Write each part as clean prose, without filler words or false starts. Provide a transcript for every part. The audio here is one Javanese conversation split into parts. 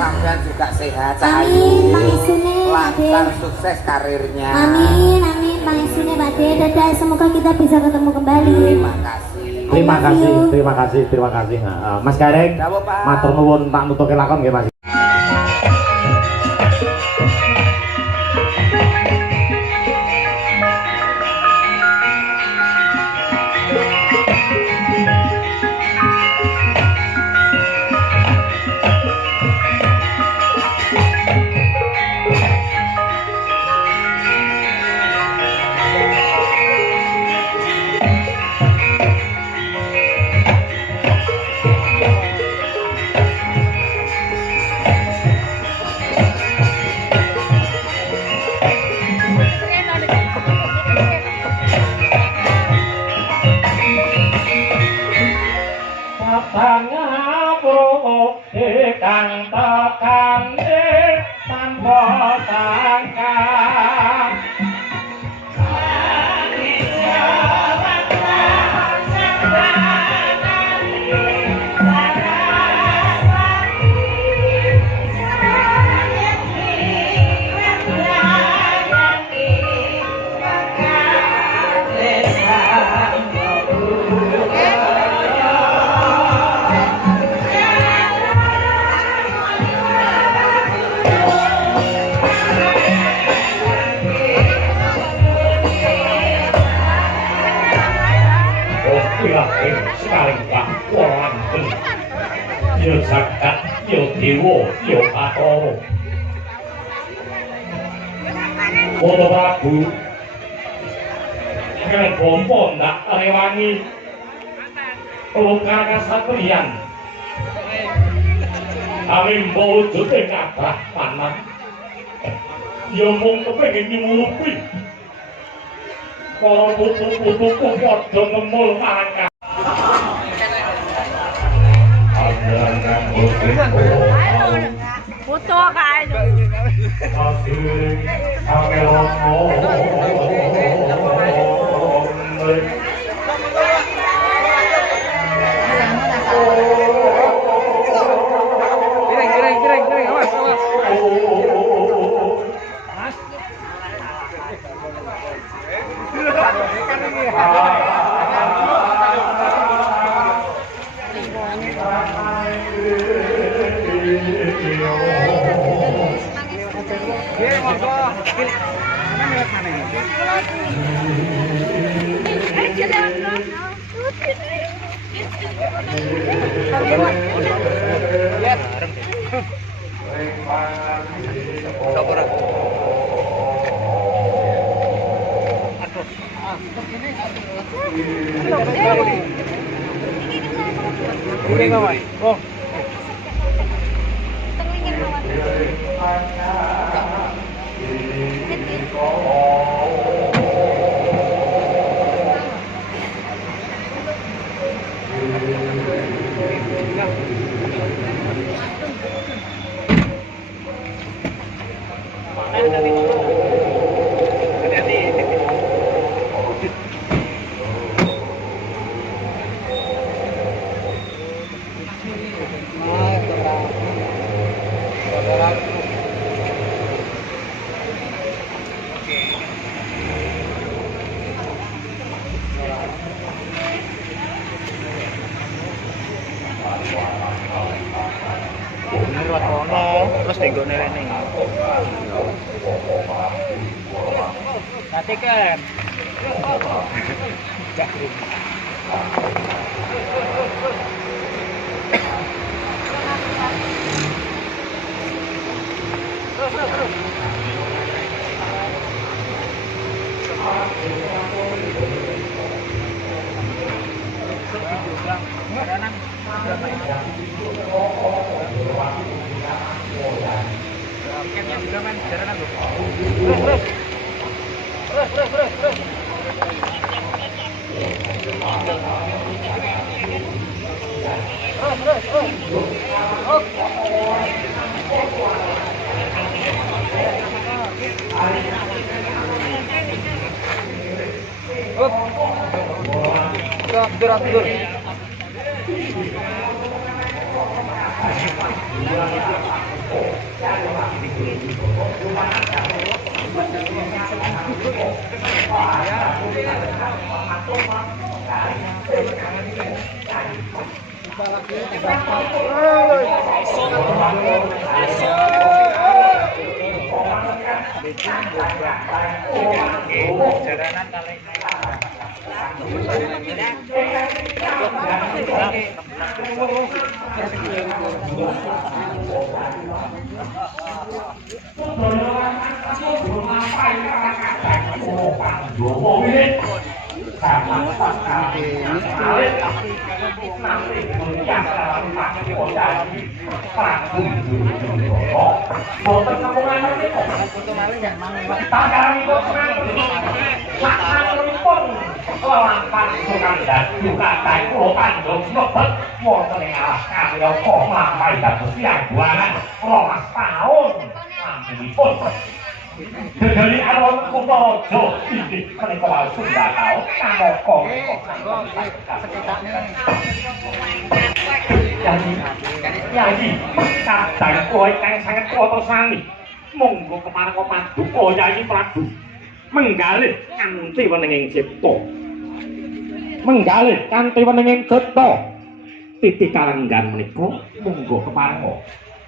sampean juga sehat, amin, pangesune lancar sukses karirnya. Amin, amin, pangesune Pakde. Dadah, semoga kita bisa ketemu kembali. Terima kasih. Terima kasih. Nah, Mas Gareng, matur nuwun tak nutuke lakon nggih Mas. Bodo Prabu kalian bompon ndak rewangi pelukana satrian amin wujud ngabah panan ya mung kepengin nyuwupi para putu-putuku padha ngemul mangka foto kae. Terus tenggone rene. Nanti kan. Dari alon Kutaraja inggih menika wau Sundakau Kamaka. Yayi, kadang kowe kang sanget kuwata sami. Monggo kepareng paduka Yayi Prabu. Menggalih kanthi weninging cipta. Menggalih kanthi weninging cipta. Titi kalenggan menika monggo kepareng.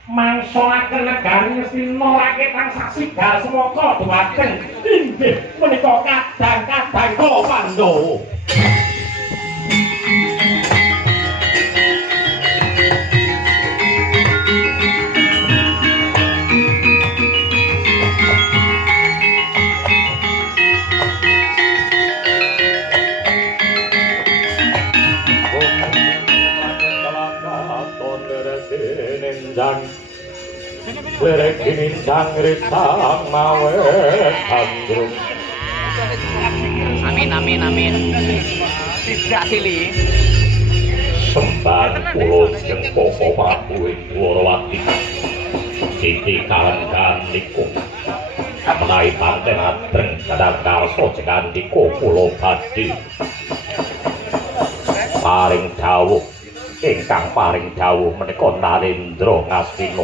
Mangsulaken negari mesti norake transaksi gal semangka dumateng inggih menika kadang-kadang kula Pandhawa. Lerekin jangrisang mawe tandrung. Amin. Tidak silih. Sembah pulau jengko Prabu Indrawati. Titi kalenggan niku. Menawi panten adreng kadang karsa jengandika kula badhe. Paring dawuh ingkang paring dawuh menika Narendra Ngastina.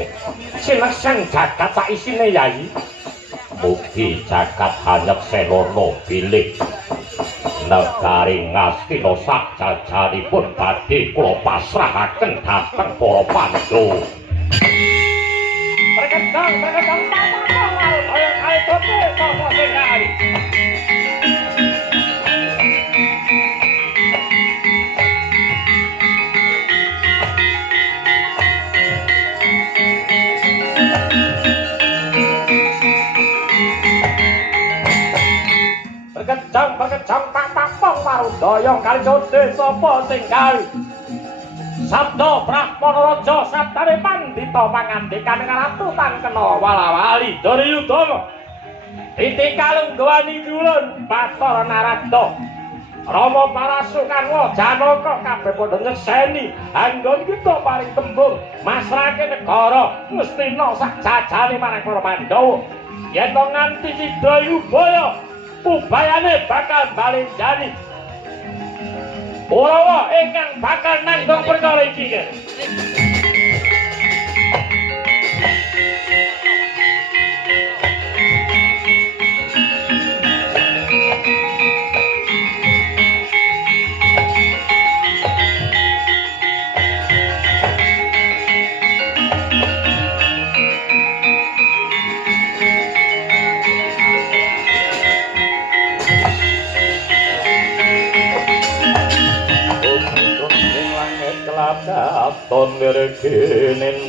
Sineksen jagat sak isine Yayi. Mugi jagat hanyep senorno bilih. Negari Ngastina sak jajanipun badhe kula pasrahaken dhateng para Pandhawa. Perkendang ayo tope sapa sing kali. Kejang tak marudaya kali jodhe sapa sing gawe sabda Brahmana Raja sabdane pandita pangandikan ratu tan kena wala-wali Duryudana titi kalungguhani dulun Bathara Narada Rama Parasukan Janaka kabeh padha nyekseni anggon kita paring tembung masrake negara Ngastina sak jajane marang para Pandhawa yen to nganti Sidayubaya ubayane bakal balenjani Urawa ingkang bakal nanggung perkara iki. Ton Lerekinin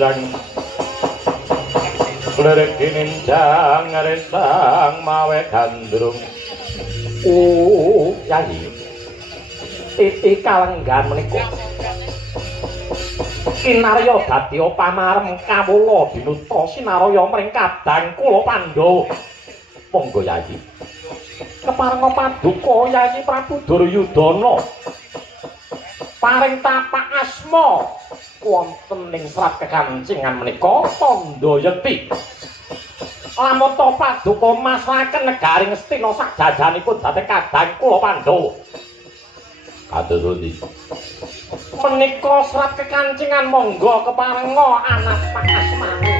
jang resang mawe gandrung. Yayi titi kalenggan menika kinarya dadi pamarem kawula binuta sinaraya mring kadang kula Pandhawa. Monggo Yayi keparenga paduka Yayi Prabu Duryudana paring tapak asma wonten ing serat kekancingan menika tandha yekti lamun to paduka masraken negari Ngastina sak jajanipun dhateng kadang kula Pandhawa. Kados pundi menika serat kekancingan monggo keparenga anak pak asmane